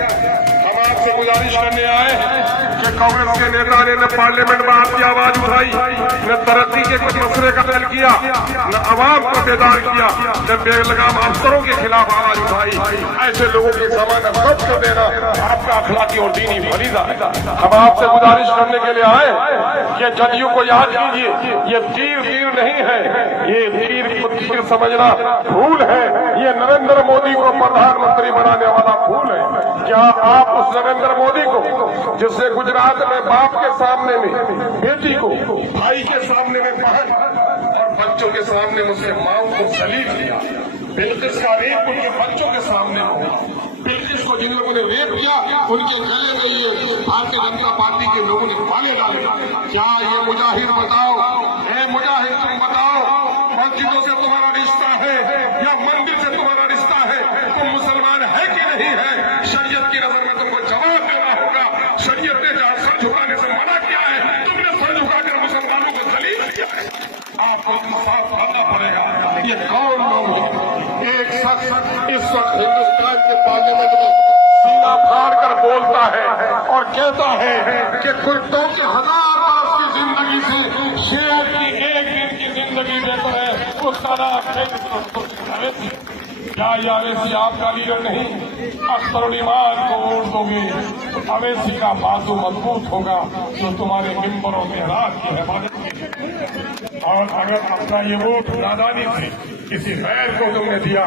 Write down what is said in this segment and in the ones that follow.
ہم آپ سے گزارش کرنے آئے کہ کانگریس کے نیتا نے نہ پارلیمنٹ میں آپ کی آواز اٹھائی، نہ ترقی کے کچھ مسئلے کا حل کیا، نہ عوام کو بیدار کیا، نہ بے لگام افسروں کے خلاف آواز اٹھائی۔ ایسے لوگوں کی ضمانت ضبط کر دینا آپ کا اخلاقی اور دینی فریضہ ہے۔ ہم آپ سے گزارش کرنے کے لیے آئے کہ جدیو کو یاد کیجیے، یہ تیر نہیں ہے، یہ تیر کو تیر سمجھنا بھول ہے، یہ نریندر مودی کو پردھان منتری بنانے والا بھول ہے۔ کیا آپ اس نریندر مودی کو جس نے گجرات میں باپ کے سامنے میں بیٹی کو، بھائی کے سامنے میں بہن اور بچوں کے سامنے اس سے ماں کو ذلیل کیا، بلقیس کا ریپ ان کے بچوں کے سامنے ہوا، بلقیس کو جن لوگوں نے ریپ کیا ان کے گلے میں یہ بھارتیہ جنتا پارٹی کے لوگوں نے مالے ڈالے۔ کیا یہ مجاہد بتاؤ، اے مجاہد تم بتاؤ، مسجدوں سے تمہارا رشتہ ہے یا مندر سے تمہارا رشتہ ہے؟ تم مسلمان ہے کہ نہیں ہے؟ شریعت کی نظر میں تم کو جواب دینا ہوگا۔ شریعت نے جہاں سر جھکانے سے منع کیا ہے، تم نے سر جھکا کر مسلمانوں کو ذلیل کیا ہے۔ آپ کو انصاف کرنا پڑے گا۔ یہ کون لوگ ہیں؟ ایک شخص اس وقت ہندوستان کے پارلیمنٹ میں سینہ پھاڑ کر بولتا ہے اور کہتا ہے کہ کتوں کے 1000 برس کی زندگی سے شیر کی ایک دن کی زندگی بہتر ہے۔ اس طرح کیا یہ اویسی آپ کا لیڈر نہیں؟ اختر الایمان کو ووٹ دو گے تو اویسی کا بازو مضبوط ہوگا جو تمہارے ممبر و محراب کی حفاظت کی۔ اور اگر اپنا یہ ووٹ نادانی سے کسی غیر کو تم نے دیا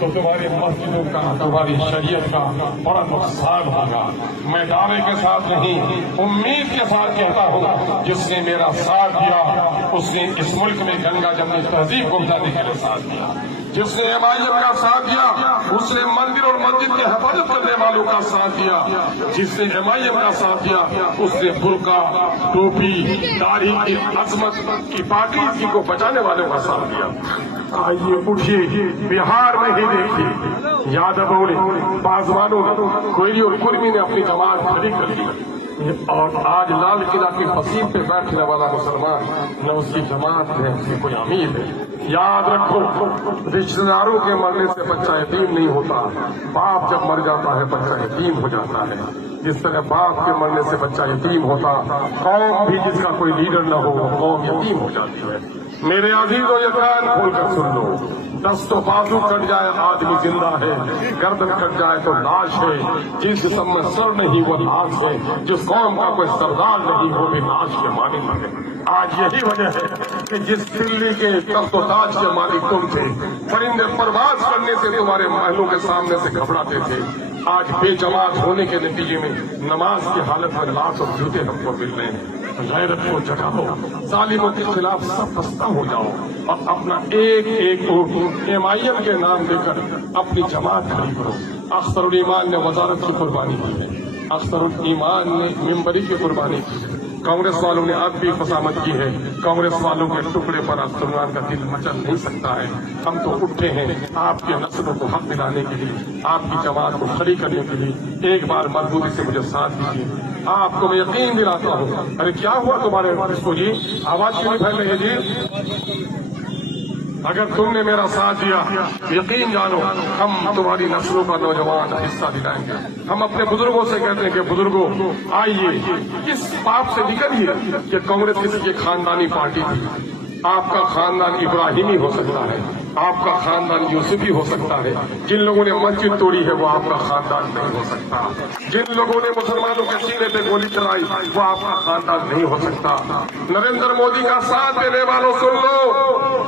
تو تمہاری مسجدوں کا، تمہاری شریعت کا بڑا نقصان ہوگا۔ میں دعوے کے ساتھ نہیں، امید کے ساتھ کہتا ہوں، جس نے میرا ساتھ دیا اس نے اس ملک میں گنگا جمنی تہذیب کو بچانے کے لیے ساتھ دیا۔ جس نے MIM کا ساتھ دیا اس نے مندر اور مسجد کی حفاظت کرنے والوں کا ساتھ دیا۔ جس نے MIM کا ساتھ دیا اس نے برقع، ٹوپی، داڑھی کی عظمت کی پاکیزگی کو بچانے والوں کا ساتھ دیا۔ آئیے اٹھیے، بہار میں ہی دیکھیے، یادووں نے، بازوانوں نے، کوئلی اور کرمی نے اپنی جماعت کھڑی کر دی، اور آج لال قلعہ کی فصیل پہ بیٹھنے والا مسلمان نہ اس کی جماعت ہے، اس کی کوئی امید ہے۔ یاد رکھو، رشتے داروں کے مرنے سے بچہ یتیم نہیں ہوتا، باپ جب مر جاتا ہے بچہ یتیم ہو جاتا ہے۔ جس طرح باپ کے مرنے سے بچہ یتیم ہوتا، قوم بھی جس کا کوئی لیڈر نہ ہو قوم یتیم ہو جاتی ہے۔ میرے عزیزوں، یہ کان کھول کر سن لو، دست و بازو کٹ جائے آدمی زندہ ہے، گردن کٹ جائے تو لاش ہے، جس جسم میں سر نہیں وہ لاش ہے، جس قوم کا کوئی سردار نہیں وہ بھی لاش کے مانند ہے۔ آج یہی وجہ ہے کہ جس دلی کے تخت و تاج کے مالک تم تھے، پرندے پرواز کرنے سے تمہارے محلوں کے سامنے سے گھبراتے تھے، آج بے جماعت ہونے کے نتیجے میں نماز کی حالت میں لاش اور جوتے ہم کو مل رہے ہیں۔ غیرت کو جگاؤ، ظالموں کے خلاف سب بستہ ہو جاؤ، اور اپنا ایک ایک ووٹ MIM کے نام دے کر اپنی جماعت کھڑی کرو۔ اختر الایمان نے وزارت کی قربانی کی ہے، اختر الایمان نے ممبری کی قربانی کی ہے، کانگریس والوں نے اب بھی فسامت کی ہے۔ کانگریس والوں کے ٹکڑے پر مسلمان کا دل مچل نہیں سکتا ہے۔ ہم تو اٹھے ہیں آپ کے نسلوں کو حق دلانے کے لیے، آپ کی جماعت کو کھڑی کرنے کے لیے۔ ایک بار مضبوطی سے مجھے ساتھ دیجیے، آپ کو میں یقین دلاتا ہوں۔ ارے کیا ہوا تمہارے اس کو جی؟ آواز کیوں نہیں پھیل رہی ہے جی؟ اگر تم نے میرا ساتھ دیا، یقین جانو ہم تمہاری نسلوں کا نوجوان حصہ دلائیں گے۔ ہم اپنے بزرگوں سے کہتے ہیں کہ بزرگوں آئیے، اس بات سے نکلیے کہ کانگریس کسی کی خاندانی پارٹی تھی۔ آپ کا خاندان ابراہیمی ہو سکتا ہے، آپ کا خاندان یوسفی ہو سکتا ہے، جن لوگوں نے مسجد توڑی ہے وہ آپ کا خاندان نہیں ہو سکتا، جن لوگوں نے مسلمانوں کے سینے پہ گولی چلائی وہ آپ کا خاندان نہیں ہو سکتا۔ نریندر مودی کا ساتھ دینے والوں سن لو،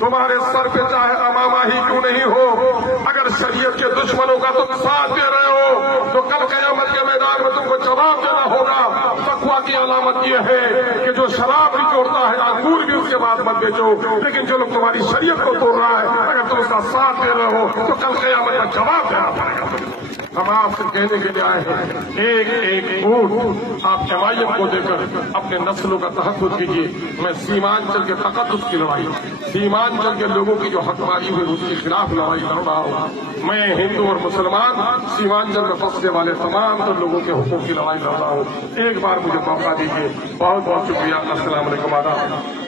تمہارے سر پہ چاہے امامہ ہی کیوں نہیں ہو، اگر شریعت کے دشمنوں کا تم ساتھ دے رہے ہو تو کل قیامت کے میدان میں تم کو جواب دینا ہوگا۔ تقویٰ کی علامت یہ ہے کہ جو شراب بھی توڑتا ہے انگور بھی اس کے بعد مت بیچو، لیکن جو لوگ تمہاری شریعت کو توڑ رہا ہے اگر تم اس کا ساتھ دے رہے ہو تو کل قیامت کا جواب دینا پڑے گا۔ ہم آپ سے کہنے کے لیے آئے ہیں، ایک ایک ووٹ آپ MIM کو دے کر اپنے نسلوں کا تحفظ کیجیے۔ میں سیمانچل کے تقدس کی لڑائی، سیمانچل کے لوگوں کی جو حق ماری ہوئی اس کے خلاف لڑائی لڑ رہا ہوں۔ میں ہندو اور مسلمان سیمانچل میں بسنے والے تمام لوگوں کے حقوق کی لڑائی لڑ رہا ہوں۔ ایک بار مجھے موقع دیجیے، بہت بہت شکریہ۔ السلام علیکم، آداب۔